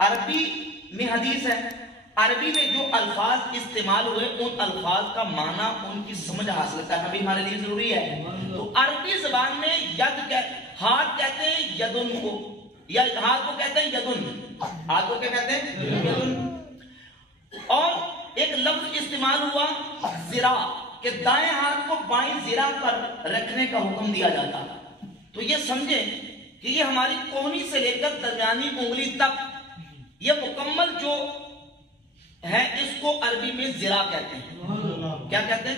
عربی میں حدیث ہے، عربی میں جو الفاظ استعمال ہوئے ان الفاظ کا معنی، ان کی سمجھ حاصل کرنا بھی ہمارے لیے ضروری ہے۔ تو عربی زبان میں ہاتھ کہتے ہیں یدن کو، یا ہاتھ کو کہتے ہیں یدن، ہاتھ کو کیا کہتے ہیں یدن۔ اور ایک لفظ استعمال ہوا ذرا، کہ دائیں ہاتھ کو بائیں ذرا پر رکھنے کا حکم دیا جاتا۔ تو یہ سمجھیں کہ یہ ہماری کوہنی سے لے کر درمیانی انگلی تک یہ مکمل جو ہے اس کو عربی میں ذرا کہتے ہیں۔ کیا کہتے ہیں؟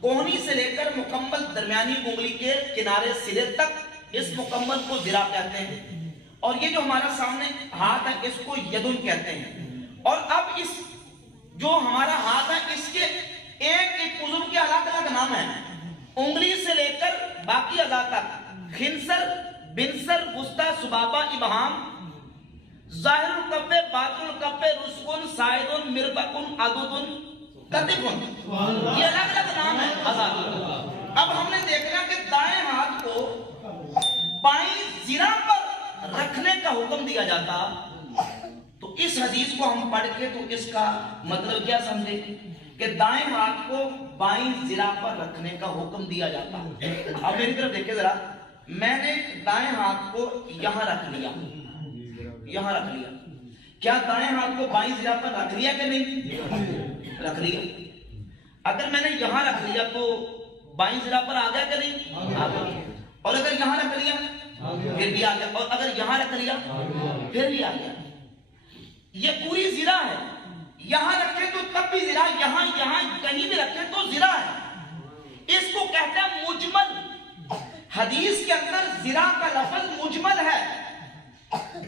کوہنی سے لے کر مکمل درمیانی انگلی کے کنارے سرے تک اس مکمل کو ذرا کہتے ہیں۔ اور یہ جو ہمارا سامنے ہاتھ ہے اس کو یدن کہتے ہیں۔ اور اب اس جو ہمارا ہاتھ ہے اس کے ایک ایک عضو کے الگ الگ نام ہیں، انگلی سے لے کر باقی اعضاء تک، خنصر، بنصر، وسطی، سبابہ، ابہام، ظاہر الکف، باطن الکف، رسغن، ساعدن، مرفقن، عضدن، کتفن، یہ الگ الگ نام ہیں اعضاء۔ اب ہم نے دیکھنا کہ دائیں ہاتھ کو بائیں ذرا پر رکھنے کا حکم دیا جاتا، تو اس حدیث کو ہم پڑھ کے تو اس کا مطلب کیا سمجھے کہ دائیں ہاتھ کو بائیں ذرا پر رکھنے کا حکم دیا جاتا۔ اب میری طرف دیکھیں ذرا، میں نے دائیں ہاتھ کو یہاں رکھ لیا، یہاں رکھ لیا، کیا دائیں ہاتھ کو بائیں ذرا پر رکھ لیا کہ نہیں؟ رکھ لیا۔ اگر میں نے یہاں رکھ لیا تو بائیں ذرا پر آ گیا کہ نہیں؟ آ گیا۔ اور اگر یہاں رکھ لیا پھر بھی آ گیا، اور اگر یہاں رکھ لیا پھر بھی آ گیا۔ یہ پوری ذرا ہے، یہاں رکھے تو تب بھی ذرا، یہاں کہیں بھی رکھے تو ذرا ہے۔ اس کو کہتے ہیں مجمل۔ حدیث کے اندر ذرا کا لفظ مجمل ہے،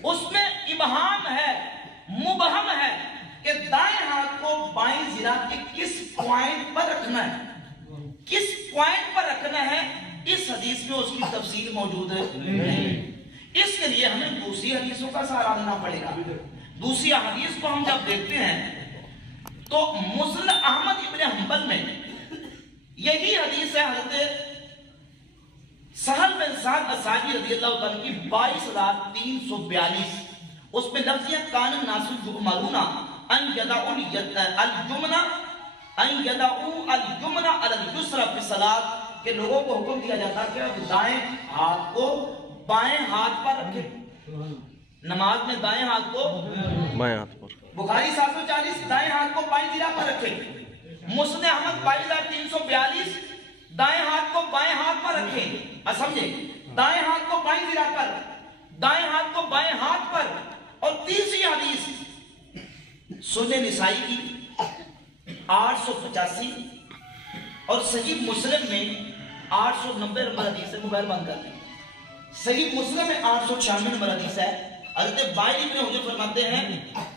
اس میں ابہام ہے، مبہم ہے کہ دائیں ہاتھ کو بائیں ذرا کے کس پوائنٹ پر رکھنا ہے، کس پوائنٹ پر رکھنا ہے، اس حدیث میں اس کی تفصیل موجود ہے نہیں۔ اس کے لیے ہمیں دوسری حدیثوں کا سہارا لینا پڑے گا۔ دوسری حدیث کو ہم جب دیکھتے ہیں تو مسند احمد ابن حنبل میں یہی حدیث ہے حضرت سہل بن سعد اساجی رضی اللہ عنہ کی 22,342۔ اس میں لفظ ہے کان الناس یؤمرون ان یدعوا الجمنہ علی اليسری فی الصلاۃ، کہ لوگوں کو حکم دیا جاتا کہ دائیں ہاتھ کو بائیں ہاتھ پر رکھیں، نماز میں دائیں ہاتھ کو بائیں ہاتھ پر۔ بخاری 740 دائیں ہاتھ کو بائیں ذرا پر رکھیں، مسند احمد 22,342 دائیں ہاتھ کو بائیں ہاتھ پر رکھیں۔ سمجھے، دائیں ہاتھ کو بائیں ذرا پر، دائیں ہاتھ کو بائیں ہاتھ پر۔ اور تیسری حدیث سنن نسائی کی 885 اور صحیح مسلم میں 890 نمبر حدیث ہے، موبائل بند کر دیں۔ صحیح مسلم میں 896 نمبر حدیث ہے، حضرت وائل ابن حجر فرماتے ہیں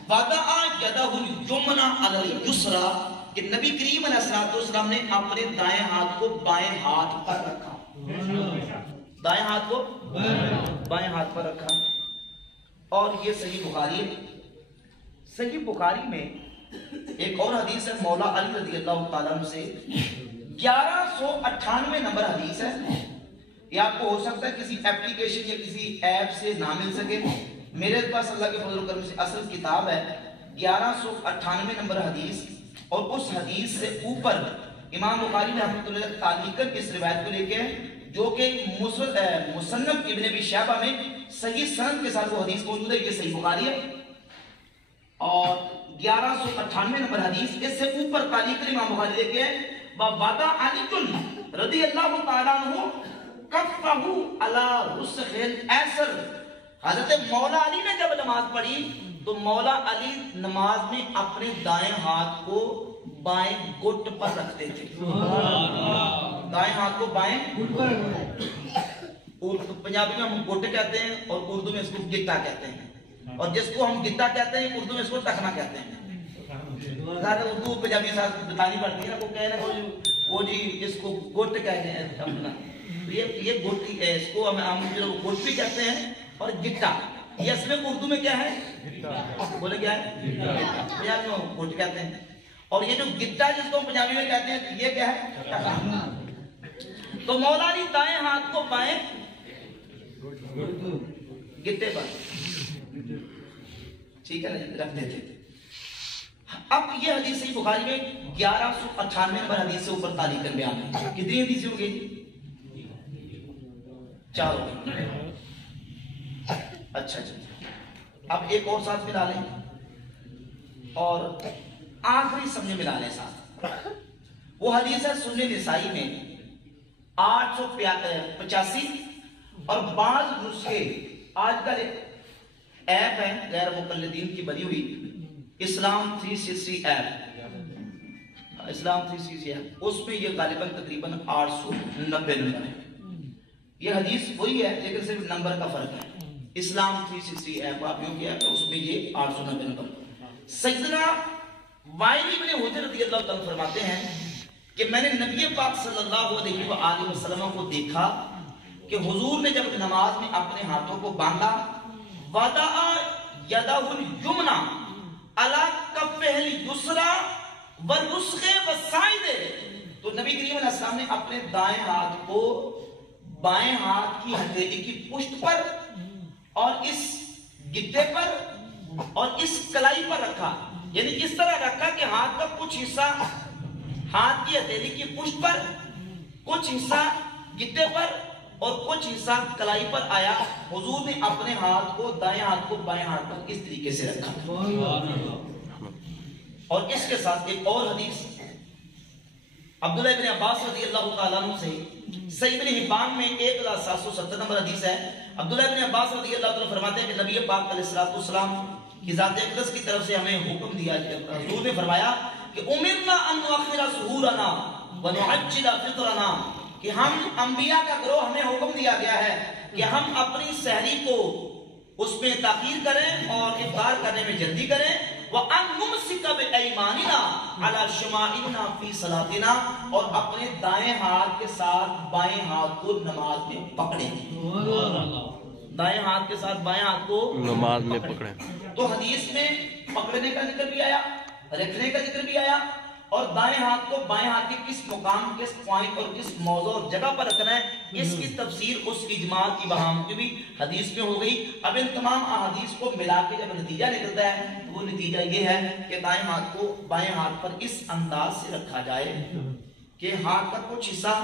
وَدَعَ يَدَهُ الْيُمْنَى عَلَى الْيُسْرَى، کہ نبی کریم علیہ السلام نے اپنے دائیں ہاتھ کو بائیں ہاتھ پر رکھا، دائیں ہاتھ کو بائیں ہاتھ پر رکھا۔ اور یہ صحیح بخاری ہے۔ صحیح بخاری میں ایک اور حدیث ہے مولا علی رضی اللہ تعالیٰ عنہ سے، 1198 نمبر حدیث ہے۔ یہ آپ کو ہو سکتا ہے کسی اپلیکیشن یا کسی ایپ سے نہ مل سکے، میرے پاس اللہ کے فضل و کرم سے اصل کتاب ہے، 1198 نمبر حدیث۔ اور اس حدیث سے اوپر امام بخاری نے رحمۃ اللہ علیہ تعلیقاً اس روایت کو لے کے جو کہ مصنف ابن ابی شیبہ میں صحیح سند کے ساتھ وہ حدیث موجود ہے، یہ صحیح بخاری ہے۔ اور 1198 نمبر حدیث اس سے اوپر تعلیقاً امام بخاری لے کے وَوَضَعَ عَلِيٌّ رضی اللہ تعالیٰ عنہ کفہ علی رسغ الایسر، حضرت مولا علی نے جب نماز پڑھی تو مولا علی نماز میں اپنے دائیں ہاتھ کو بائیں گٹ پر رکھتے تھے، دائیں ہاتھ کو بائیں گٹ پر، پنجابی میں ہم گٹ کہتے ہیں اور اردو میں اس کو گٹا کہتے ہیں، اور جس کو ہم گٹا کہتے ہیں اردو میں اس کو ٹکنا کہتے ہیں۔ اردو پنجابی ساتھ بتانی پڑتی ہے نا، وہ کہنا وہ جی اس کو گٹ کہتے ہیں اپنا، یہ گٹ، اس کو ہم گٹ بھی کہتے ہیں اور گٹا، یہ اس میں اردو میں کیا ہے، بولے کیا ہے، پنجابی میں گٹ کہتے ہیں۔ اور یہ جو گٹا جس کو پنجابی میں کہتے ہیں یہ کیا ہے، تو مولا علی دائیں ہاتھ کو بائیں گٹے پر، ٹھیک ہے نا، رکھ دیتے تھے۔ اب یہ حدیث صحیح بخاری میں 1198 نمبر حدیث سے اوپر تعلیق بیان ہے۔ کتنی حدیثیں ہو گئی؟ 4 ہو گئی۔ اچھا اب ایک اور ساتھ ملا لیں اور آخری سمجھے ملا لیں ساتھ۔ وہ حدیث ہے سنن نسائی میں 885، اور بعض نسخے آج کل ایک ایپ ہے غیر مقلدین کی بنی ہوئی، اسلام 360 ایپ، اسلام 360 ایپ، اس میں یہ غالباً تقریباً 890 نمبر ہے۔ یہ حدیث وہی ہے لیکن صرف نمبر کا فرق ہے۔ اسلام 360 ایپ آپ یوں کیا ہے، اس میں یہ 890 نمبر۔ سیدنا وائل بن حجر رضی اللہ تعالیٰ فرماتے ہیں کہ میں نے نبی پاک صلی اللہ علیہ وآلہ وسلم کو دیکھا کہ حضور نے جب نماز میں اپنے ہاتھوں کو باندھا، وضع یدہ الیمنی علی کفہ الیسری والرسغ والساعد، تو نبی کریم علیہ السلام نے اپنے دائیں ہاتھ کو بائیں ہاتھ کی ہتھیلی کی پشت پر اور اس گدے پر اور اس کلائی پر رکھا، یعنی اس طرح رکھا کہ ہاتھ کا کچھ حصہ ہاتھ کی ہتھیلی کی پشت پر، کچھ حصہ گدے پر اور کچھ حصہ کلائی پر آیا۔ حضور نے اپنے ہاتھ کو دائیں ہاتھ کو بائیں ہاتھ پر اس طریقے سے رکھا۔ اور اس کے ساتھ ایک اور حدیث عبداللہ ابن عباس رضی اللہ تعالیٰ عنہ سے صحیح ابن حبان میں 1770 نمبر حدیث ہے۔ عبداللہ ابن عباس رضی اللہ تعالیٰ فرماتے ہیں کہ نبی پاک علیہ السلام کی ذات اقدس کی طرف سے ہمیں حکم دیا، حضور نے فرمایا کہ امرنا ان نؤخر سحورنا ونعجل فطرنا، کہ ہم انبیاء کا گروہ ہمیں حکم دیا گیا ہے کہ ہم اپنی سحری کو اس میں تاخیر کریں اور افطار کرنے میں جلدی کریں، وَأَن نُمْسِكَ بِأَيْمَانِنَا عَلَى شِمَائِلِنَا فِي صَلَاتِنَا، اور اپنے دائیں ہاتھ کے ساتھ بائیں ہاتھ کو نماز میں پکڑیں۔ دائیں ہاتھ کے ساتھ بائیں ہاتھ کو نماز میں پکڑیں۔ تو حدیث میں پکڑنے کا ذکر بھی آیا، رکھنے کا ذکر بھی آیا، اور دائیں ہاتھ کو بائیں ہاتھ کے کس مقام، کس پوائنٹ اور کس موضوع اور جگہ پر رکھنا ہے، اس کی تفسیر اس اجمال کی بہام کی بھی حدیث میں ہو گئی۔ اب ان تمام احادیث کو ملا کے جب نتیجہ نکلتا ہے تو وہ نتیجہ یہ ہے کہ دائیں ہاتھ کو بائیں ہاتھ پر اس انداز سے رکھا جائے کہ ہاتھ کا کچھ حصہ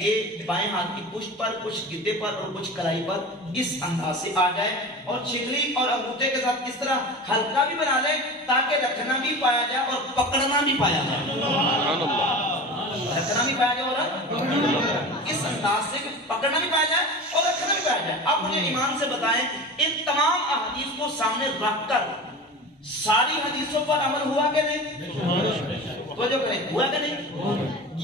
یہ بائیں ہاتھ کی پشت پر، کچھ گدے پر اور کچھ کلائی پر اس انداز سے آ جائے، اور چگلی اور انگوٹھے کے ساتھ اس طرح ہلکا بھی بنا لے تاکہ رکھنا بھی پایا جائے اور پکڑنا بھی پایا جائے، رکھنا بھی پایا جائے اور اس انداز سے پکڑنا بھی پایا جائے اور رکھنا بھی پایا جائے۔ آپ مجھے ایمان سے بتائیں ان تمام احادیث کو سامنے رکھ کر ساری حدیثوں پر عمل ہوا کہ نہیں؟ توجہ کریں، ہوا کہ نہیں؟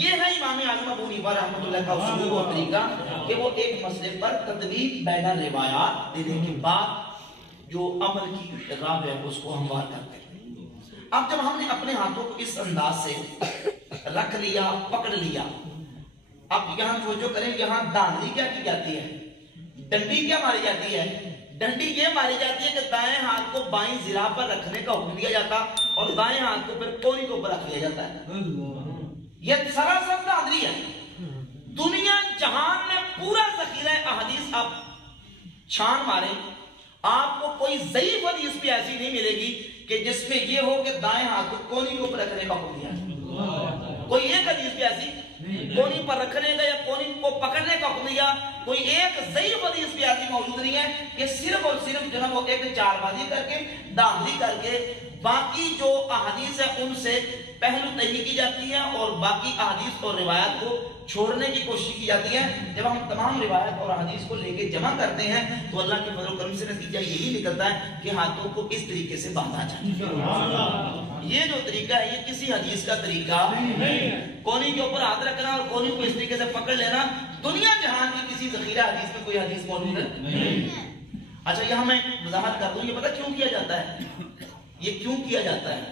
یہ ہے امام اعظم ابو حنیفہ رحمۃ اللہ کا اصول و طریقہ کہ وہ ایک مسئلے پر تدوین بین الروایات دینے کے بعد جو عمل کی راہ ہے اس کو ہموار کرتے ہیں۔ اب جب ہم نے اپنے ہاتھوں کو اس انداز سے رکھ لیا، پکڑ لیا، اب یہاں توجہ کریں، یہاں داندلی کیا کی جاتی ہے، ڈنڈی کیا ماری جاتی ہے؟ ڈنڈی یہ ماری جاتی ہے کہ دائیں ہاتھ کو بائیں ذراع پر رکھنے کا حکم دیا جاتا اور دائیں ہاتھ کو پھر کوہنی کے اوپر رکھ لیا جاتا ہے۔ یہ سراسر داندلی ہے۔ دنیا جہان میں پورا ذخیرہ احادیث آپ چھان مارے، آپ کو کوئی ضعیف حدیث بھی ایسی نہیں ملے گی کہ جس میں یہ ہو کہ دائیں ہاتھ کو کوہنی کے اوپر رکھنے کا حکم دیا۔ کوئی ایک حدیث بھی ایسی کوہنی پر رکھنے کا یا کوہنی کو پکڑنے کا حکم دیا، کوئی ایک ضعیف حدیث بھی ایسی موجود نہیں ہے کہ صرف اور صرف جو ہے وہ ایک چار بازی کر کے داندلی کر کے باقی جو احادیث ہے ان سے پہلو تہی کی جاتی ہے اور باقی احادیث اور روایات کو چھوڑنے کی کوشش کی جاتی ہے۔ جب ہم تمام روایت اور حدیث کو لے کے جمع کرتے ہیں تو اللہ کے فضل و کرم سے نتیجہ یہی نکلتا ہے کہ ہاتھوں کو اس طریقے سے باندھا جائے۔ یہ جو طریقہ ہے یہ کسی حدیث کا طریقہ نہیں۔ کونی کے اوپر ہاتھ رکھنا اور کونی کو اس طریقے سے پکڑ لینا دنیا جہان کی کسی ذخیرہ حدیث میں کوئی حدیث موجود ہے۔ اچھا یہاں میں وضاحت کر دوں، یہ پتہ کیوں کیا جاتا ہے؟ یہ کیوں کیا جاتا ہے؟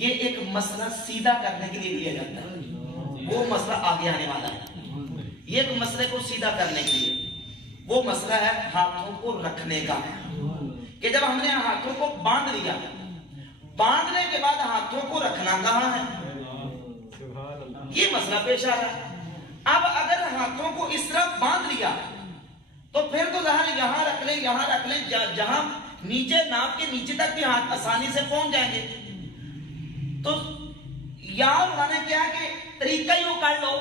یہ ایک مسئلہ سیدھا کرنے کے لیے کیا جاتا ہے۔ وہ مسئلہ آگے آنے والا ہے۔ یہ ایک مسئلے کو سیدھا کرنے کے لیے وہ مسئلہ ہے ہاتھوں کو رکھنے کا، کہ جب ہم نے ہاتھوں کو باندھ لیا، باندھنے کے بعد ہاتھوں کو رکھنا کہاں ہے، یہ مسئلہ پیش آ رہا ہے۔ اب اگر ہاتھوں کو اس طرح باندھ لیا تو پھر تو ظاہر یہاں رکھ لیں، یہاں رکھ لیں، جہاں نیچے ناف کے نیچے تک بھی ہاتھ آسانی سے پہنچ جائیں گے. تو یار انہوں نے کیا کہ طریقہ ہی وہ کر لو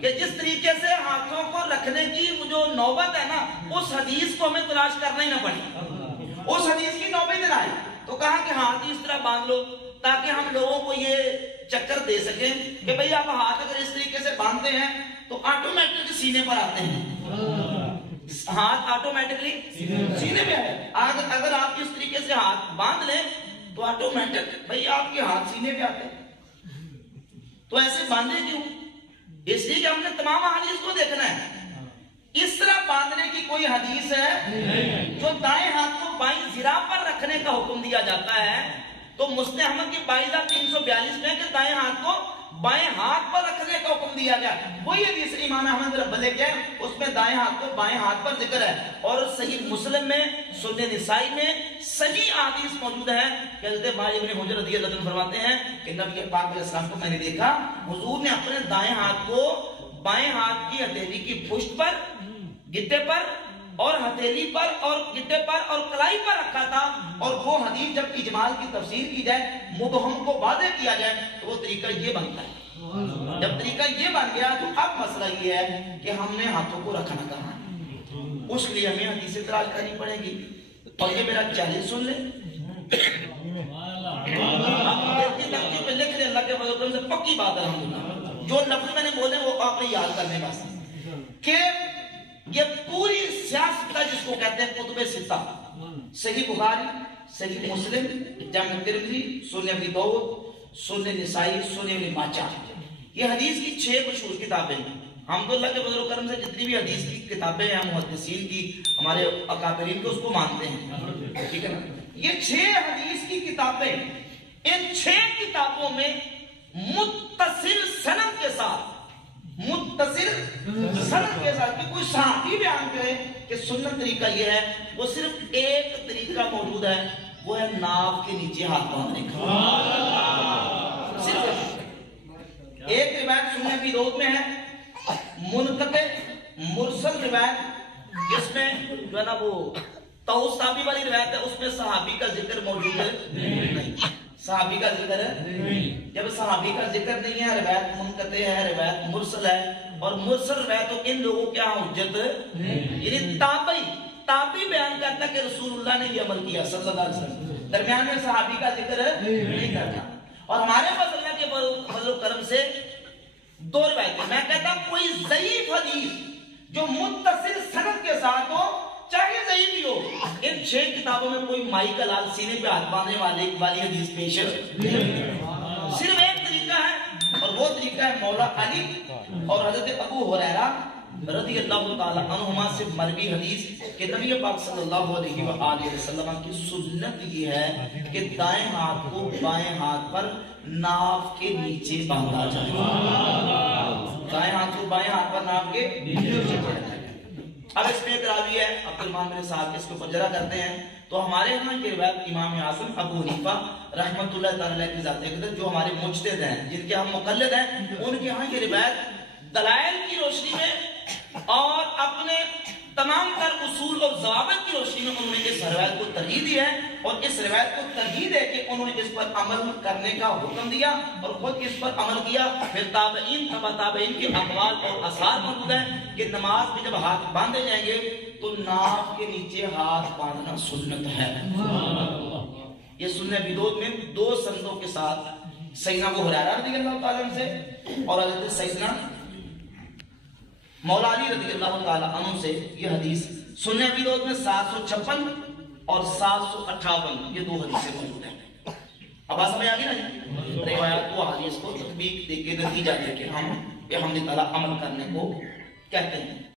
کہ جس طریقے سے ہاتھوں کو رکھنے کی جو نوبت ہے نا اس حدیث کو ہمیں تلاش کرنا ہی نہ پڑے. اس حدیث کی نوبت نہ آئی تو کہا کہ ہاتھ اس طرح باندھ لو تاکہ ہم لوگوں کو یہ چکر دے سکیں کہ بھئی آپ ہاتھ اگر اس طریقے سے باندھتے ہیں تو آٹومیٹک سینے پر آتے ہیں. ہاتھ آٹومیٹکلی سینے میں ہے. اگر آپ اس طریقے سے ہاتھ باندھ لیں تو آٹومیٹک بھئی آپ کے ہاتھ سینے پہ آتے ہیں. تو ایسے باندھے کیوں؟ اس لیے کہ ہم نے تمام حدیث کو دیکھنا ہے. اس طرح باندھنے کی کوئی حدیث ہے جو دائیں ہاتھ کو بائیں ذراع پر رکھنے کا حکم دیا جاتا ہے تو مسند احمد کی 22,342 میں کہ دائیں ہاتھ کو بائیں ہاتھ پر رکھنے کا حکم دیا گیا. وہی حدیث امام احمد رب لے کے اس میں دائیں ہاتھ کو بائیں ہاتھ پر ذکر ہے. اور صحیح مسلم میں سنن نسائی میں صحیح حدیث موجود ہے کہ حضرت مالک بن حجر رضی اللہ عنہ فرماتے ہیں کہ نبی پاک علیہ السلام کو میں نے دیکھا حضور نے اپنے دائیں ہاتھ کو بائیں ہاتھ کی ہتھیلی کی پشت پر گٹے پر اور ہتھیلی پر اور گٹے پر اور کلائی پر رکھا تھا. اور وہ حدیث جب اجمال کی تفسیر کی جائے مبہم کو واضح کیا جائے تو وہ طریقہ یہ بنتا ہے. جب طریقہ یہ بن گیا تو اب مسئلہ یہ ہے کہ ہم نے ہاتھوں کو رکھنا کہاں ہے. اس لیے ہمیں حدیث تلاش کرنی پڑے گی. اور یہ میرا چیلنج سن لیں آپ لکھ لیں اللہ کے فضل سے پکی بات الحمدللہ جو لفظ میں نے بولے وہ آپ نے یاد کرنے واسطے کہ یہ پوری سیاست جس کو کہتے ہیں کتب ستہ صحیح بخاری صحیح مسلم جامع ترمذی سنن ابی داؤد سنن نسائی سنن ابن ماجہ یہ حدیث کی 6 مشہور کتابیں ہیں. الحمدللہ کے فضل و کرم سے جتنی بھی حدیث کی کتابیں ہیں محدثین کی ہمارے اکابرین کو اس کو مانتے ہیں. ٹھیک ہے نا. یہ 6 حدیث کی کتابیں ان 6 کتابوں میں متصل سند کے ساتھ کہ کوئی صحابی بیان کرے کہ سنت طریقہ یہ ہے وہ صرف ایک طریقہ موجود ہے وہ ہے ناف کے نیچے ہاتھ باندھنے کا. صرف ایک روایت سنن ابی داؤد میں ہے منقطع مرسل روایت جس میں جو ہے نا وہ طاؤس صحابی والی روایت ہے اس میں صحابی کا ذکر موجود ہے نہیں. صحابی کا ذکر ہے جب صحابی کا ذکر نہیں ہے روایت منقطع ہے روایت مرسل ہے اور مرسل روایت تو ان لوگوں کیا حجت یعنی تابعی بیان کرتا ہے کہ رسول اللہ نے یہ عمل کیا صلی اللہ علیہ وسلم درمیان میں صحابی کا ذکر نہیں کرتا. اور ہمارے پاس اللہ کے فضل و کرم سے 2 روایتیں میں کہتا ہوں کوئی ضعیف حدیث جو متصل سند کے ساتھ ہو چاہے ضعیف بھی ہو ان 6 کتابوں میں کوئی مائی کا لال سینے پہ ہاتھ باندھنے والی حدیث پیش ہے. صرف ایک طریقہ ہے اور وہ طریقہ ہے مولا علی اور حضرت ابو ہریرہ رضی اللہ تعالی عنہما سے مروی حدیث کہ نبی پاک صلی اللہ علیہ وآلہ وسلم کی سنت یہ ہے کہ دائیں ہاتھ کو بائیں ہاتھ پر ناف کے نیچے باندھا جائے. دائیں ہاتھ کو بائیں ہاتھ پر ناف کے نیچے باندھا جائے. اب اس میں ایک راوی ہے عبدالرحمن میرے ساتھ اس کو فجرہ کرتے ہیں تو ہمارے ہاں یہ روایت امام اعظم ابو حنیفہ رحمت اللہ تعالی کی ذات اقدس جو ہمارے مجتہد ہیں جن کے ہم مقلد ہیں ان کے ہاں یہ روایت دلائل کی روشنی میں اور اپنے تمام تر اصول اور ضوابط کی روشنی میں انہوں نے اس روایت کو ترجیح دی ہے اور اس روایت کو ترجیح دے کہ انہوں نے اس پر عمل کرنے کا حکم دیا اور خود اس پر عمل کیا. پھر تابعین تبع تابعین کے اقوال اور آثار موجود ہیں کہ نماز میں جب ہاتھ باندھے جائیں گے تو ناف کے نیچے ہاتھ باندھنا سنت ہے. یہ سنن ابی داؤد میں 2 سندوں کے ساتھ سیدنا ابو ہریرہ رضی اللہ تعالی عنہ سے اور حضرت سیدنا مولا علی رضی اللہ تعالی عنہ سے یہ حدیث سنن ابی داؤد میں 756 اور 758 یہ 2 حدیثیں موجود ہیں. اب بات سمجھ آ گئی نا روایات کو حدیث کو تطبیق دے کے نتیجہ دے کے ہم الحمدللہ عمل کرنے کو کہتے ہیں.